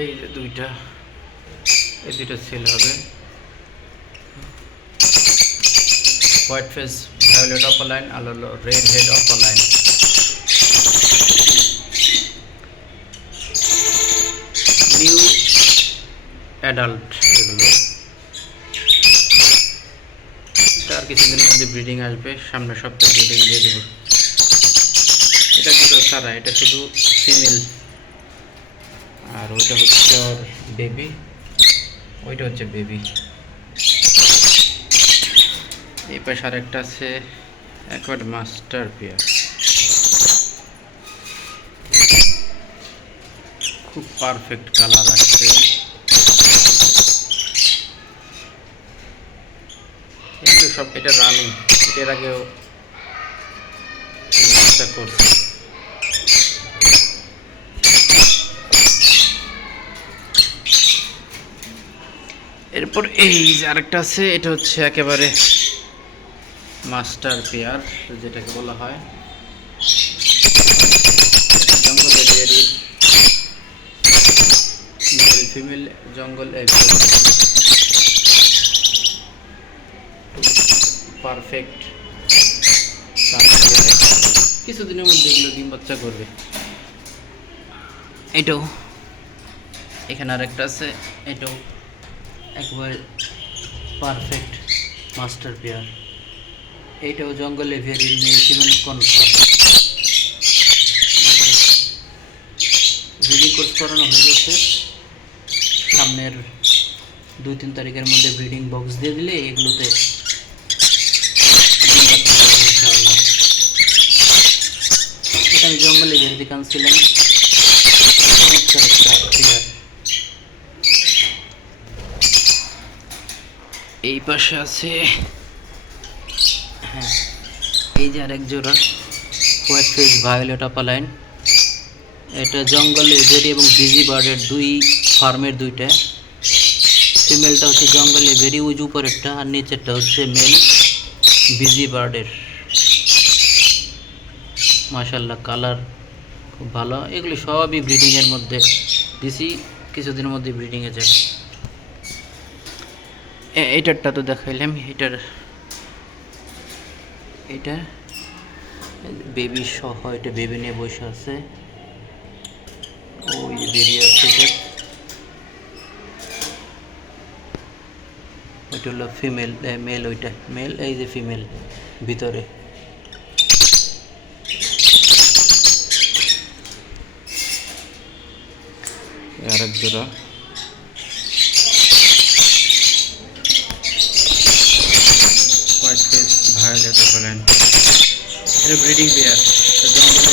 এই যে দুইটা, এই দুইটা সেল হবে। হোয়াইট ফেস ভায়োলেট অপালাইন আর হলো red head opaline. New adult এগুলো। এটা আর কিছুদিনের মধ্যে ব্রিডিং আসবে, সামনের সপ্তাহে ব্রিডিং দিয়ে দেবো। এটা দুটো ছাড়া, এটা শুধু ফিমেল, আর ওইটা হচ্ছে ওর বেবি, ওইটা হচ্ছে বেবি। এই পাশে আরেকটা আছে একবার মাস্টার পেয়ার, খুব পারফেক্ট কালার আসছে। এগুলো সব, এটা রানিং, এটার আগেও চেষ্টা করছি। এরপর এই যে আরেকটা আছে, এটা হচ্ছে একেবারে মাস্টার পেয়ার যেটাকে বলা হয়, জঙ্গলে বেরি মেল ফিমেল, জঙ্গল পারফেক্ট। কিছুদিনের মধ্যে এগুলো ডিম বাচ্চা করবে। এটাও এখানে আরেকটা আছে, এটাও একবারে পারফেক্ট মাস্টার পেয়ার। এইটাও জঙ্গলে very male female confirm. Breeding course করানো হয়ে গেছে, সামনের 2-3 তারিখের মধ্যে ব্রিডিং বক্স দিয়ে দিলে এগুলোতে ইনশাআল্লাহ। এটা আমি জঙ্গলে ভেরি থেকে আনছিলাম, চমৎকার একটা পেয়ার। এই পাশে আছে, হ্যাঁ এই যে আরেক জোড়া হোয়াইট ফেস ভায়োলেট অপালাইন। এটা জঙ্গলে ভেরি এবং বিজি বার্ডের দুই ফার্মের দুইটা। ফিমেলটা হচ্ছে জঙ্গলে ভেরি উঁচু উপরেরটা, আর নিচেরটা হচ্ছে মেল বিজি বার্ডের। মাশাল্লাহ কালার খুব ভালো। এগুলি সবই ব্রিডিংয়ের মধ্যে দিছি, কিছুদিনের মধ্যে ব্রিডিংয়ে যাবে। এইটারটা তো দেখাইলাম, এটা বেবি সহ, এটা বেবি নিয়ে বসে আছে। ওই যে বেবি আছে, ওইটা হলো ফিমেল, মেল ওইটা মেল, এই যে ফিমেল ভিতরে। আরেক জোড়া হোয়াইট ফেস ভায়োলেট অপালাইন, এটা ব্রিডিং পেয়ার, জঙ্গলে